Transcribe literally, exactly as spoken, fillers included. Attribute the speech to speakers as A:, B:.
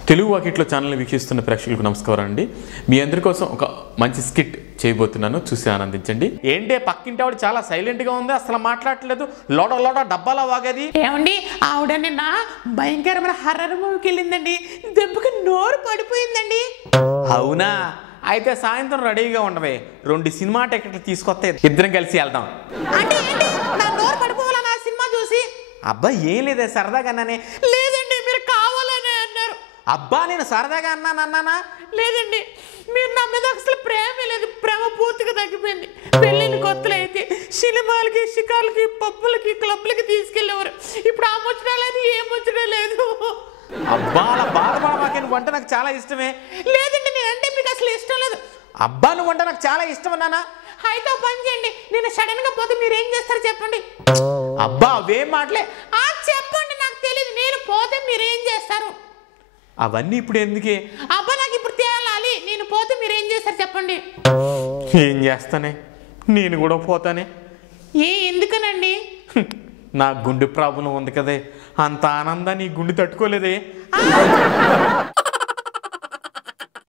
A: తెలుగు వాకిట్లో ఛానల్ని వీక్షిస్తున్న ప్రేక్షకులకు నమస్కారం అండి. మీ అందరి కోసం ఒక మంచి స్కిట్ చేయబోతున్నాను, చూసి ఆనందించండి. ఏంటే పక్కింటి ఆవిడ చాలా సైలెంట్గా ఉంది, అసలు మాట్లాడట్లేదు, లోడ లోడ డబ్బాలా వాగేది.
B: ఏమండి ఆవిడ నిన్న భయంకరమైన హర్రర్ మూవీకి వెళ్ళిందండి, దెబ్బకి నోరు పడిపోయిందండి.
A: అవునా? అయితే సాయంత్రం రెడీగా ఉండవే, రెండు సినిమా టికెట్లు తీసుకొస్తే ఇద్దరం కలిసి వెళ్దాం.
B: అంటే ఏంటి నా నోరు పడిపోవాలన్నా సినిమా చూసి?
A: అబ్బా ఏం లేదే, సరదాగా అన్నానే.
B: లేదండి మీరు కావాలనే అన్నారు.
A: అబ్బా నేను సరదాగా అన్నాను అన్నానా?
B: లేదండి మీరు నా మీద అసలు ప్రేమే లేదు, ప్రేమ పూర్తిగా తగ్గిపోయింది. పెళ్ళిన కొత్తలు అయితే సినిమాలకి, షికార్లకి, పబ్బులకి, క్లబ్లకి తీసుకెళ్ళేవారు. ఇప్పుడు ఆ ముచ్చట లేదు, ఏ ముచ్చట లేదు.
A: అబ్బా అలా బాధపడమాకే, నువ్వు అంటే నాకు చాలా ఇష్టమే.
B: లేదండి నేనంటే మీకు అసలు ఇష్టం లేదు.
A: అబ్బా నువ్వు అంటే నాకు చాలా ఇష్టం అన్నానా?
B: అయితే పని చేయండి, నేను సడన్ గా పోతే మీరు ఏం చేస్తారు చెప్పండి.
A: అబ్బా అవేం మాటలే.
B: ఆ చెప్పండి, నాకు తెలియదు. నేను పోతే మీరు ఏం చేస్తారు?
A: అవన్నీ ఇప్పుడు ఎందుకే?
B: అబ్బా నాకు ఇప్పుడు తేలాలి, నేను పోతే మీరు ఏం చేస్తారు చెప్పండి.
A: ఏం చేస్తానే, నేను కూడా పోతానే.
B: ఏ ఎందుకనండి?
A: నా గుండె ప్రాబ్లం ఉంది కదే, అంత ఆనందాన్ని ఈ గుండె తట్టుకోలేదే.